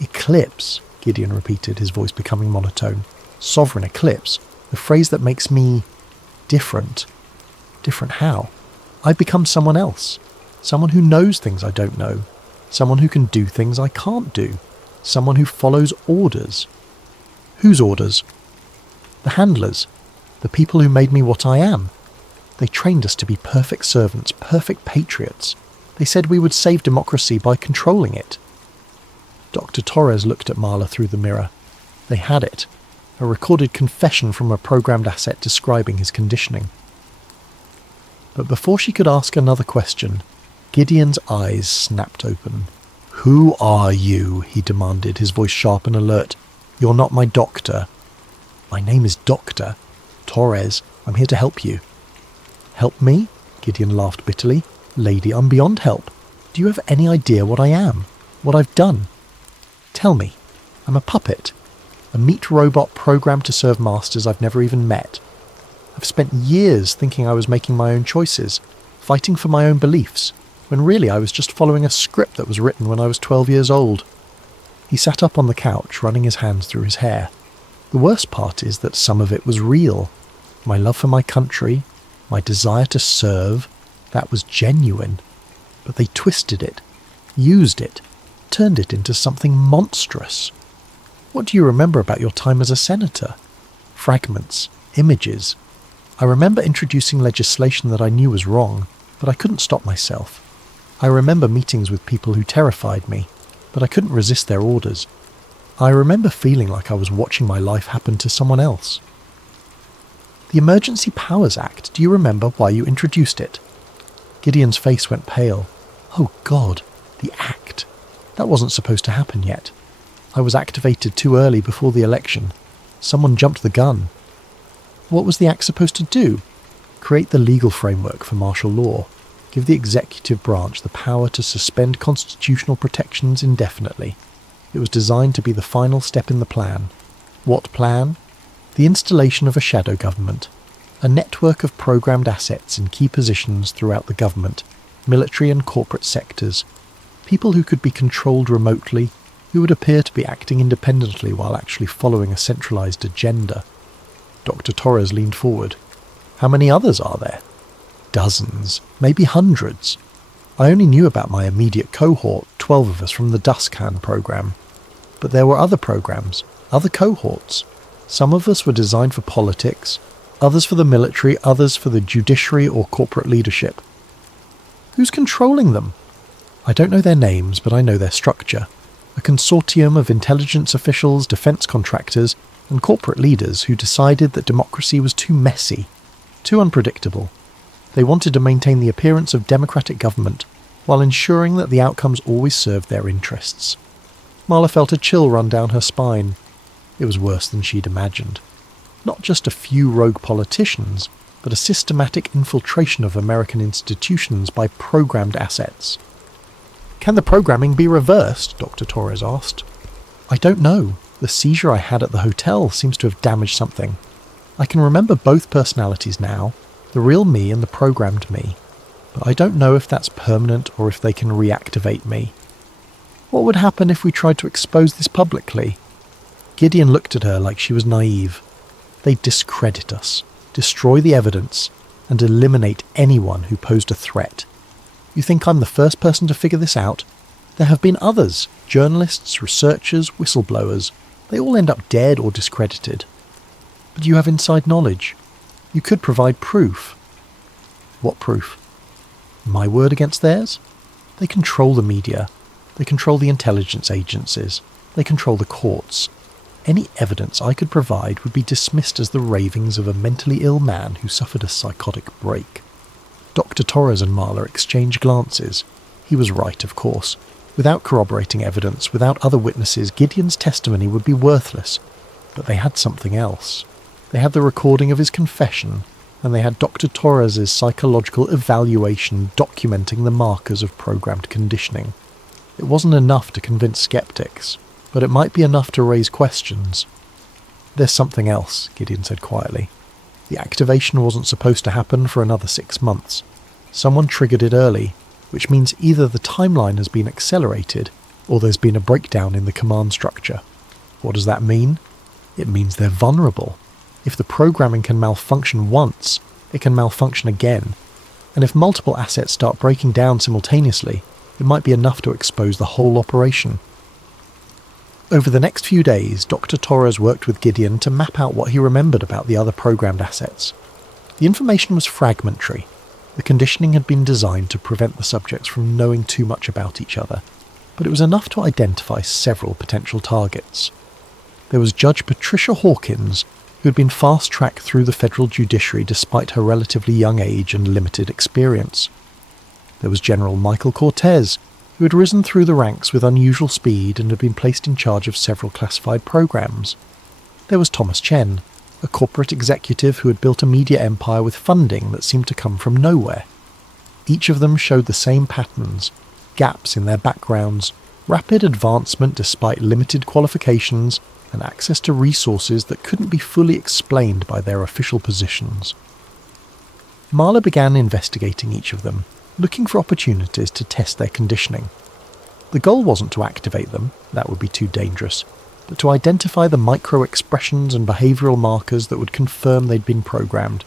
Eclipse, Gideon repeated, his voice becoming monotone. Sovereign eclipse, the phrase that makes me different. Different how? I become someone else. Someone who knows things I don't know. Someone who can do things I can't do. Someone who follows orders. Whose orders? The handlers. The people who made me what I am. They trained us to be perfect servants, perfect patriots. They said we would save democracy by controlling it. Dr. Torres looked at Marla through the mirror. They had it. A recorded confession from a programmed asset describing his conditioning. But before she could ask another question, Gideon's eyes snapped open. "Who are you?" he demanded, his voice sharp and alert. "You're not my doctor." "My name is Dr. Torres. I'm here to help you." "Help me?" Gideon laughed bitterly. "Lady, I'm beyond help. Do you have any idea what I am? What I've done? Tell me. I'm a puppet. A meat robot programmed to serve masters I've never even met. I've spent years thinking I was making my own choices, fighting for my own beliefs, when really I was just following a script that was written when I was 12 years old." He sat up on the couch, running his hands through his hair. The worst part is that some of it was real. My love for my country, my desire to serve, that was genuine. But they twisted it, used it, turned it into something monstrous. What do you remember about your time as a senator? Fragments, images. I remember introducing legislation that I knew was wrong, but I couldn't stop myself. I remember meetings with people who terrified me, but I couldn't resist their orders. I remember feeling like I was watching my life happen to someone else. The Emergency Powers Act, do you remember why you introduced it? Gideon's face went pale. Oh God, the Act. That wasn't supposed to happen yet. I was activated too early before the election. Someone jumped the gun. What was the Act supposed to do? Create the legal framework for martial law. Give the executive branch the power to suspend constitutional protections indefinitely. It was designed to be the final step in the plan. What plan? The installation of a shadow government. A network of programmed assets in key positions throughout the government, military and corporate sectors, people who could be controlled remotely, who would appear to be acting independently while actually following a centralized agenda. Dr. Torres leaned forward. How many others are there? Dozens, maybe hundreds. I only knew about my immediate cohort, 12 of us from the Duscan program. But there were other programs, other cohorts. Some of us were designed for politics, others for the military, others for the judiciary or corporate leadership. Who's controlling them? I don't know their names, but I know their structure. A consortium of intelligence officials, defense contractors, and corporate leaders who decided that democracy was too messy, too unpredictable. They wanted to maintain the appearance of democratic government while ensuring that the outcomes always served their interests. Marla felt a chill run down her spine. It was worse than she'd imagined. Not just a few rogue politicians, but a systematic infiltration of American institutions by programmed assets. Can the programming be reversed? Dr. Torres asked. I don't know. The seizure I had at the hotel seems to have damaged something. I can remember both personalities now, the real me and the programmed me, but I don't know if that's permanent or if they can reactivate me. What would happen if we tried to expose this publicly? Gideon looked at her like she was naive. They'd discredit us, destroy the evidence, and eliminate anyone who posed a threat. You think I'm the first person to figure this out? There have been others, journalists, researchers, whistleblowers. They all end up dead or discredited. But you have inside knowledge. You could provide proof. What proof? My word against theirs? They control the media. They control the intelligence agencies. They control the courts. Any evidence I could provide would be dismissed as the ravings of a mentally ill man who suffered a psychotic break. Dr. Torres and Marla exchanged glances. He was right, of course. Without corroborating evidence, without other witnesses, Gideon's testimony would be worthless. But they had something else. They had the recording of his confession, and they had Dr. Torres's psychological evaluation documenting the markers of programmed conditioning. It wasn't enough to convince skeptics, but it might be enough to raise questions. There's something else, Gideon said quietly. The activation wasn't supposed to happen for another 6 months. Someone triggered it early, which means either the timeline has been accelerated, or there's been a breakdown in the command structure. What does that mean? It means they're vulnerable. If the programming can malfunction once, it can malfunction again. And if multiple assets start breaking down simultaneously, it might be enough to expose the whole operation. Over the next few days, Dr. Torres worked with Gideon to map out what he remembered about the other programmed assets. The information was fragmentary. The conditioning had been designed to prevent the subjects from knowing too much about each other, but it was enough to identify several potential targets. There was Judge Patricia Hawkins, who had been fast-tracked through the federal judiciary despite her relatively young age and limited experience. There was General Michael Cortez, who had risen through the ranks with unusual speed and had been placed in charge of several classified programs. There was Thomas Chen, a corporate executive who had built a media empire with funding that seemed to come from nowhere. Each of them showed the same patterns, gaps in their backgrounds, rapid advancement despite limited qualifications, and access to resources that couldn't be fully explained by their official positions. Marla began investigating each of them, looking for opportunities to test their conditioning. The goal wasn't to activate them, that would be too dangerous, but to identify the micro-expressions and behavioural markers that would confirm they'd been programmed.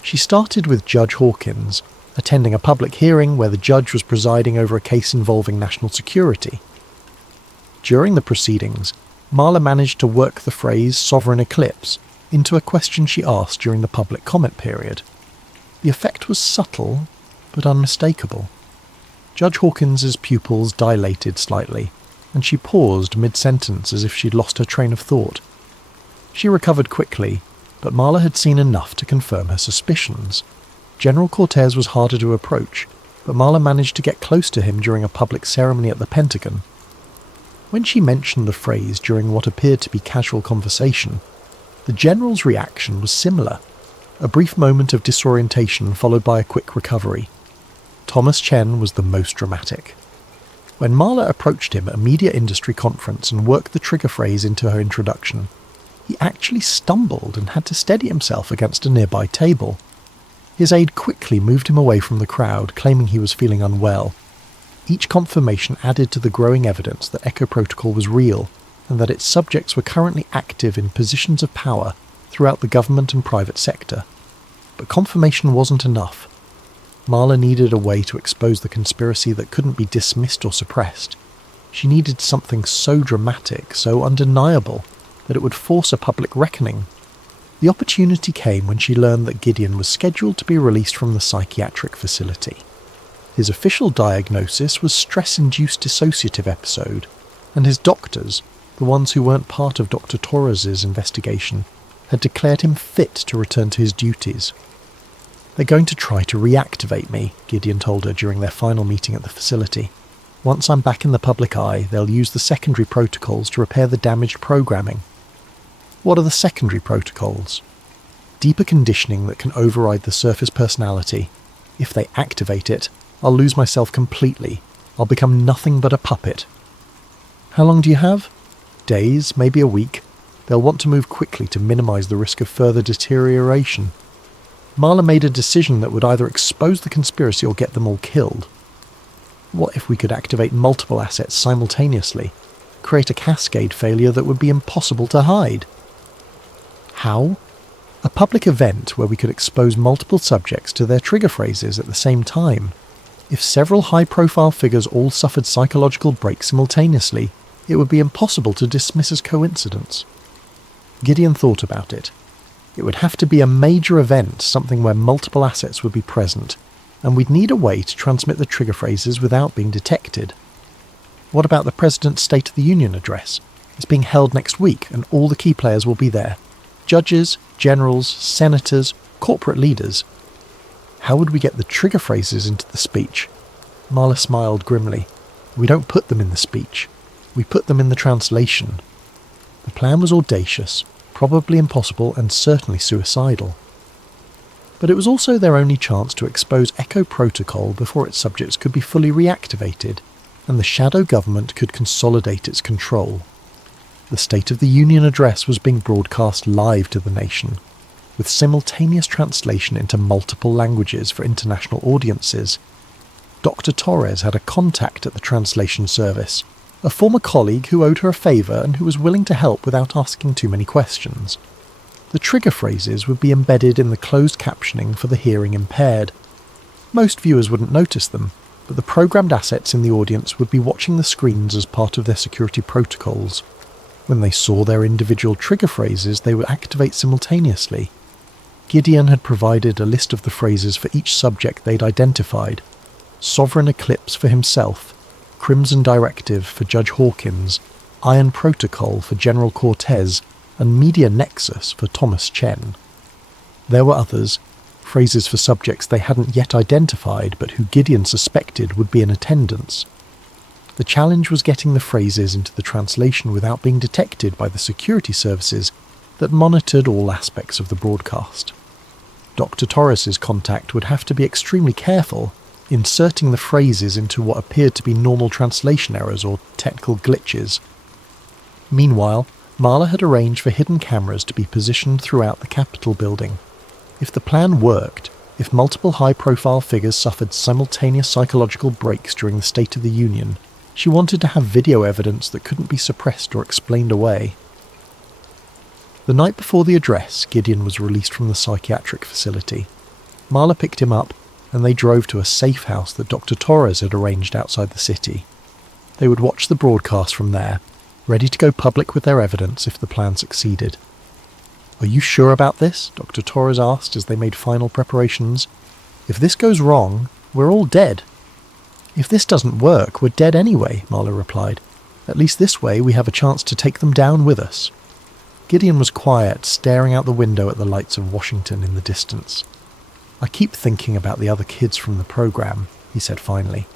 She started with Judge Hawkins, attending a public hearing where the judge was presiding over a case involving national security. During the proceedings, Marla managed to work the phrase sovereign eclipse into a question she asked during the public comment period. The effect was subtle, but unmistakable. Judge Hawkins's pupils dilated slightly, and she paused mid-sentence as if she'd lost her train of thought. She recovered quickly, but Marla had seen enough to confirm her suspicions. General Cortez was harder to approach, but Marla managed to get close to him during a public ceremony at the Pentagon. When she mentioned the phrase during what appeared to be casual conversation, the general's reaction was similar, a brief moment of disorientation followed by a quick recovery. Thomas Chen was the most dramatic. When Marla approached him at a media industry conference and worked the trigger phrase into her introduction, he actually stumbled and had to steady himself against a nearby table. His aide quickly moved him away from the crowd, claiming he was feeling unwell. Each confirmation added to the growing evidence that Echo Protocol was real, and that its subjects were currently active in positions of power throughout the government and private sector. But confirmation wasn't enough. Marla needed a way to expose the conspiracy that couldn't be dismissed or suppressed. She needed something so dramatic, so undeniable, that it would force a public reckoning. The opportunity came when she learned that Gideon was scheduled to be released from the psychiatric facility. His official diagnosis was stress-induced dissociative episode, and his doctors, the ones who weren't part of Dr. Torres's investigation, had declared him fit to return to his duties. "They're going to try to reactivate me," Gideon told her during their final meeting at the facility. "Once I'm back in the public eye, they'll use the secondary protocols to repair the damaged programming." What are the secondary protocols? Deeper conditioning that can override the surface personality. If they activate it, I'll lose myself completely. I'll become nothing but a puppet. How long do you have? Days, maybe a week. They'll want to move quickly to minimize the risk of further deterioration. Marla made a decision that would either expose the conspiracy or get them all killed. What if we could activate multiple assets simultaneously? Create a cascade failure that would be impossible to hide? How? A public event where we could expose multiple subjects to their trigger phrases at the same time. If several high-profile figures all suffered psychological breaks simultaneously, it would be impossible to dismiss as coincidence. Gideon thought about it. It would have to be a major event, something where multiple assets would be present, and we'd need a way to transmit the trigger phrases without being detected. What about the President's State of the Union address? It's being held next week, and all the key players will be there. Judges, generals, senators, corporate leaders. How would we get the trigger phrases into the speech? Marla smiled grimly. We don't put them in the speech. We put them in the translation. The plan was audacious, probably impossible, and certainly suicidal. But it was also their only chance to expose Echo Protocol before its subjects could be fully reactivated, and the shadow government could consolidate its control. The State of the Union address was being broadcast live to the nation, with simultaneous translation into multiple languages for international audiences. Dr. Torres had a contact at the translation service, a former colleague who owed her a favour and who was willing to help without asking too many questions. The trigger phrases would be embedded in the closed captioning for the hearing impaired. Most viewers wouldn't notice them, but the programmed assets in the audience would be watching the screens as part of their security protocols. When they saw their individual trigger phrases, they would activate simultaneously. Gideon had provided a list of the phrases for each subject they'd identified. Sovereign Eclipse for himself, Crimson Directive for Judge Hawkins, Iron Protocol for General Cortez, and Media Nexus for Thomas Chen. There were others, phrases for subjects they hadn't yet identified but who Gideon suspected would be in attendance. The challenge was getting the phrases into the translation without being detected by the security services that monitored all aspects of the broadcast. Dr. Torres's contact would have to be extremely careful, inserting the phrases into what appeared to be normal translation errors or technical glitches. Meanwhile, Marla had arranged for hidden cameras to be positioned throughout the Capitol building. If the plan worked, if multiple high-profile figures suffered simultaneous psychological breaks during the State of the Union, she wanted to have video evidence that couldn't be suppressed or explained away. The night before the address, Gideon was released from the psychiatric facility. Marla picked him up, and they drove to a safe house that Dr. Torres had arranged outside the city. They would watch the broadcast from there, ready to go public with their evidence if the plan succeeded. "Are you sure about this?" Dr. Torres asked as they made final preparations. "If this goes wrong, we're all dead." "If this doesn't work, we're dead anyway," Marla replied. "At least this way we have a chance to take them down with us." Gideon was quiet, staring out the window at the lights of Washington in the distance. "I keep thinking about the other kids from the program," he said finally.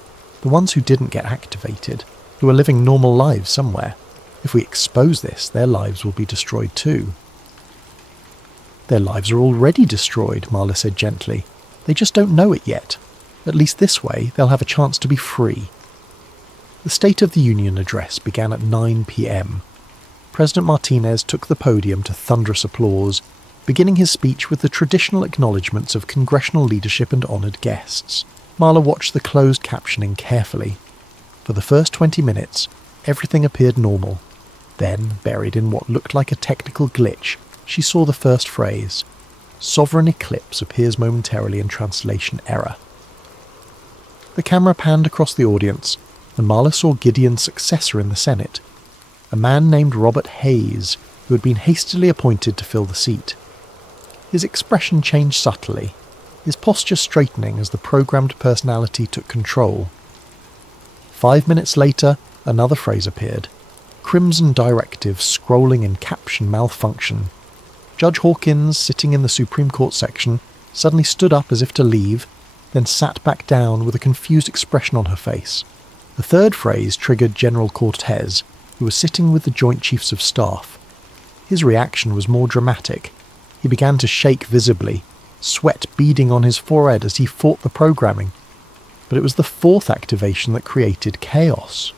"The ones who didn't get activated, who are living normal lives somewhere. If we expose this, their lives will be destroyed too." "Their lives are already destroyed," Marla said gently. "They just don't know it yet. At least this way, they'll have a chance to be free." The State of the Union address began at 9 p.m. President Martinez took the podium to thunderous applause. beginning his speech with the traditional acknowledgements of congressional leadership and honoured guests. Marla watched the closed captioning carefully. For the first 20 minutes, everything appeared normal. Then, buried in what looked like a technical glitch, she saw the first phrase. Sovereign eclipse appears momentarily in translation error. The camera panned across the audience, and Marla saw Gideon's successor in the Senate, a man named Robert Hayes, who had been hastily appointed to fill the seat. His expression changed subtly, his posture straightening as the programmed personality took control. 5 minutes later, another phrase appeared. Crimson directive scrolling in caption malfunction. Judge Hawkins, sitting in the Supreme Court section, suddenly stood up as if to leave, then sat back down with a confused expression on her face. The third phrase triggered General Cortez, who was sitting with the Joint Chiefs of Staff. His reaction was more dramatic. He began to shake visibly, sweat beading on his forehead as he fought the programming. But it was the fourth activation that created chaos.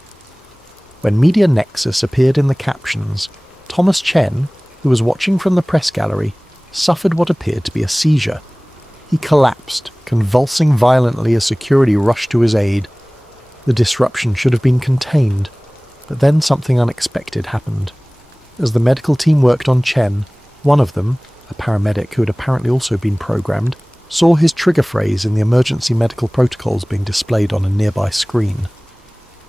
When Media Nexus appeared in the captions, Thomas Chen, who was watching from the press gallery, suffered what appeared to be a seizure. He collapsed, convulsing violently as security rushed to his aid. The disruption should have been contained, but then something unexpected happened. As the medical team worked on Chen, one of them, a paramedic who had apparently also been programmed, saw his trigger phrase in the emergency medical protocols being displayed on a nearby screen.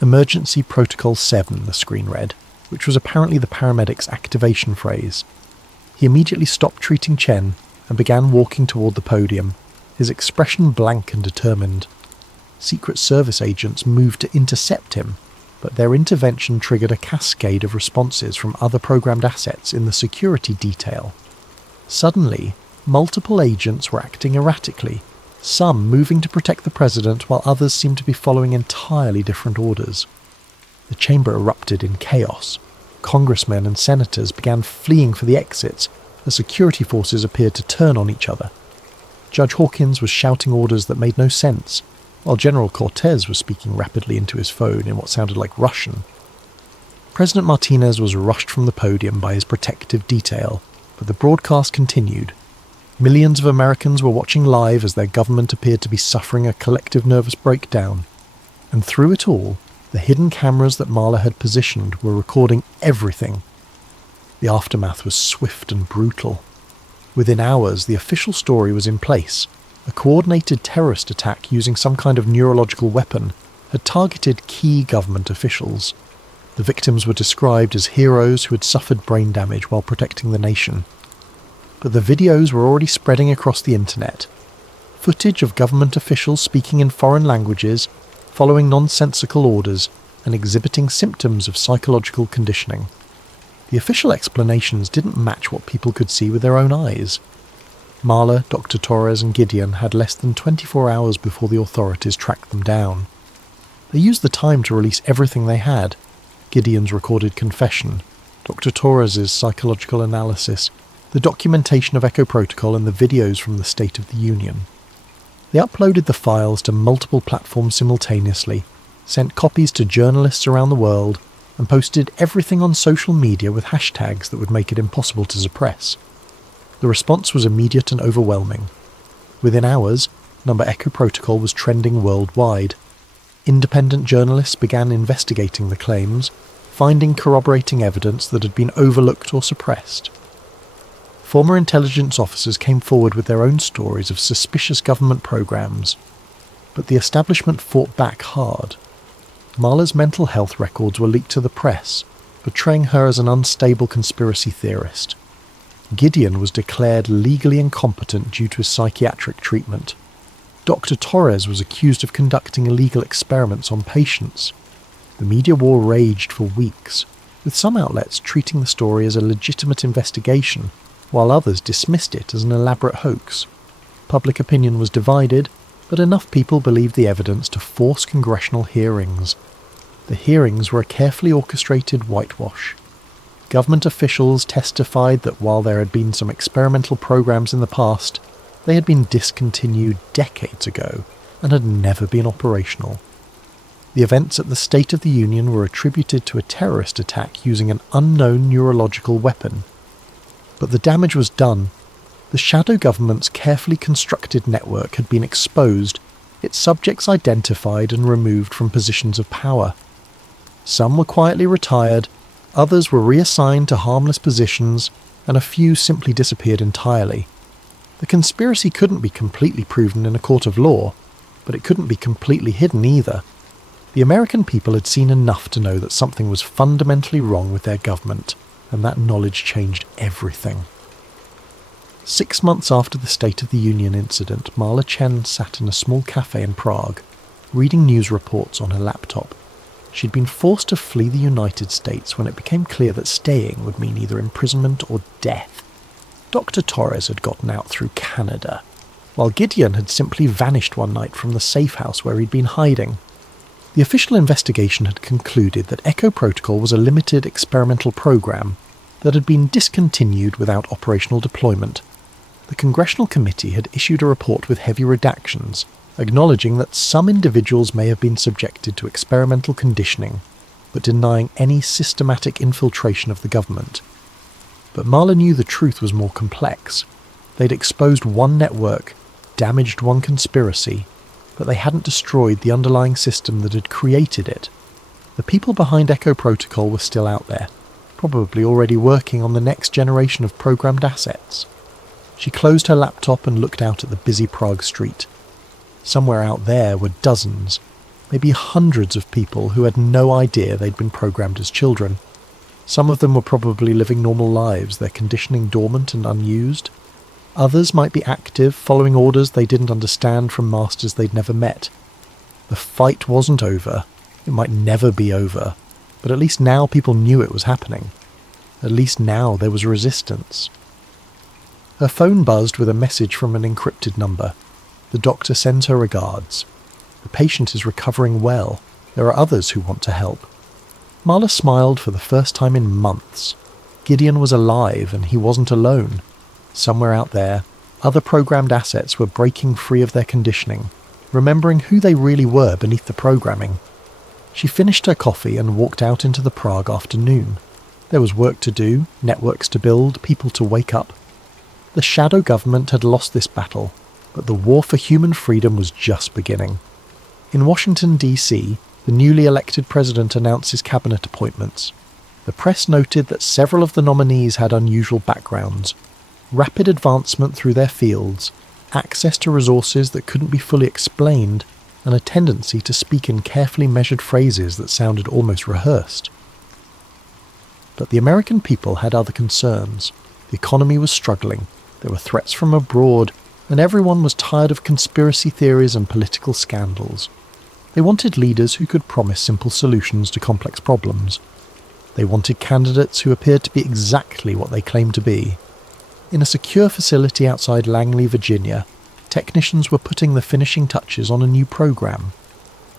Emergency Protocol 7, the screen read, which was apparently the paramedic's activation phrase. He immediately stopped treating Chen and began walking toward the podium, his expression blank and determined. Secret Service agents moved to intercept him, but their intervention triggered a cascade of responses from other programmed assets in the security detail. Suddenly, multiple agents were acting erratically, some moving to protect the president while others seemed to be following entirely different orders. The chamber erupted in chaos. Congressmen and senators began fleeing for the exits as security forces appeared to turn on each other. Judge Hawkins was shouting orders that made no sense, while General Cortez was speaking rapidly into his phone in what sounded like Russian. President Martinez was rushed from the podium by his protective detail, but the broadcast continued. Millions of Americans were watching live as their government appeared to be suffering a collective nervous breakdown. And through it all, the hidden cameras that Marla had positioned were recording everything. The aftermath was swift and brutal. Within hours, the official story was in place. A coordinated terrorist attack using some kind of neurological weapon had targeted key government officials. The victims were described as heroes who had suffered brain damage while protecting the nation. But the videos were already spreading across the internet. Footage of government officials speaking in foreign languages, following nonsensical orders, and exhibiting symptoms of psychological conditioning. The official explanations didn't match what people could see with their own eyes. Marla, Dr. Torres and Gideon had less than 24 hours before the authorities tracked them down. They used the time to release everything they had. Gideon's recorded confession, Dr. Torres's psychological analysis, the documentation of Echo Protocol and the videos from the State of the Union. They uploaded the files to multiple platforms simultaneously, sent copies to journalists around the world, and posted everything on social media with hashtags that would make it impossible to suppress. The response was immediate and overwhelming. Within hours, Number Echo Protocol was trending worldwide. Independent journalists began investigating the claims, finding corroborating evidence that had been overlooked or suppressed. Former intelligence officers came forward with their own stories of suspicious government programs, but the establishment fought back hard. Marla's mental health records were leaked to the press, portraying her as an unstable conspiracy theorist. Gideon was declared legally incompetent due to his psychiatric treatment. Dr. Torres was accused of conducting illegal experiments on patients. The media war raged for weeks, with some outlets treating the story as a legitimate investigation, while others dismissed it as an elaborate hoax. Public opinion was divided, but enough people believed the evidence to force congressional hearings. The hearings were a carefully orchestrated whitewash. Government officials testified that while there had been some experimental programs in the past, they had been discontinued decades ago and had never been operational. The events at the State of the Union were attributed to a terrorist attack using an unknown neurological weapon. But the damage was done. The shadow government's carefully constructed network had been exposed, its subjects identified and removed from positions of power. Some were quietly retired, others were reassigned to harmless positions, and a few simply disappeared entirely. The conspiracy couldn't be completely proven in a court of law, but it couldn't be completely hidden either. The American people had seen enough to know that something was fundamentally wrong with their government, and that knowledge changed everything. 6 months after the State of the Union incident, Marla Chen sat in a small cafe in Prague, reading news reports on her laptop. She'd been forced to flee the United States when it became clear that staying would mean either imprisonment or death. Dr. Torres had gotten out through Canada, while Gideon had simply vanished one night from the safe house where he'd been hiding. The official investigation had concluded that Echo Protocol was a limited experimental program that had been discontinued without operational deployment. The Congressional Committee had issued a report with heavy redactions, acknowledging that some individuals may have been subjected to experimental conditioning, but denying any systematic infiltration of the government. But Marla knew the truth was more complex. They'd exposed one network, damaged one conspiracy, but they hadn't destroyed the underlying system that had created it. The people behind Echo Protocol were still out there, probably already working on the next generation of programmed assets. She closed her laptop and looked out at the busy Prague street. Somewhere out there were dozens, maybe hundreds of people who had no idea they'd been programmed as children. Some of them were probably living normal lives, their conditioning dormant and unused. Others might be active, following orders they didn't understand from masters they'd never met. The fight wasn't over. It might never be over. But at least now people knew it was happening. At least now there was resistance. Her phone buzzed with a message from an encrypted number. The doctor sends her regards. The patient is recovering well. There are others who want to help. Marla smiled for the first time in months. Gideon was alive and he wasn't alone. Somewhere out there, other programmed assets were breaking free of their conditioning, remembering who they really were beneath the programming. She finished her coffee and walked out into the Prague afternoon. There was work to do, networks to build, people to wake up. The shadow government had lost this battle, but the war for human freedom was just beginning. In Washington, D.C., the newly elected president announced his cabinet appointments. The press noted that several of the nominees had unusual backgrounds, rapid advancement through their fields, access to resources that couldn't be fully explained, and a tendency to speak in carefully measured phrases that sounded almost rehearsed. But the American people had other concerns. The economy was struggling, there were threats from abroad, and everyone was tired of conspiracy theories and political scandals. They wanted leaders who could promise simple solutions to complex problems. They wanted candidates who appeared to be exactly what they claimed to be. In a secure facility outside Langley, Virginia, technicians were putting the finishing touches on a new program.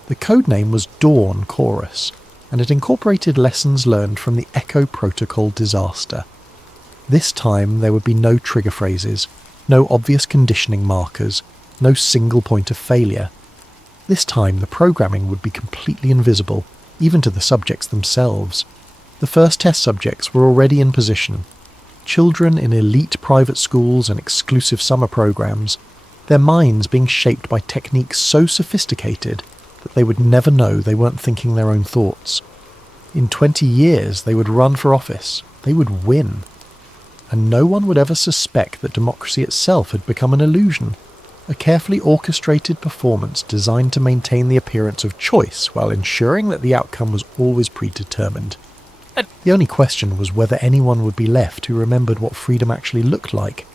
The codename was Dawn Chorus, and it incorporated lessons learned from the Echo Protocol disaster. This time there would be no trigger phrases, no obvious conditioning markers, no single point of failure. This time the programming would be completely invisible, even to the subjects themselves. The first test subjects were already in position. Children in elite private schools and exclusive summer programs, their minds being shaped by techniques so sophisticated that they would never know they weren't thinking their own thoughts. In 20 years they would run for office, they would win. And no one would ever suspect that democracy itself had become an illusion, a carefully orchestrated performance designed to maintain the appearance of choice while ensuring that the outcome was always predetermined. The only question was whether anyone would be left who remembered what freedom actually looked like.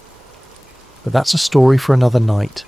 But that's a story for another night.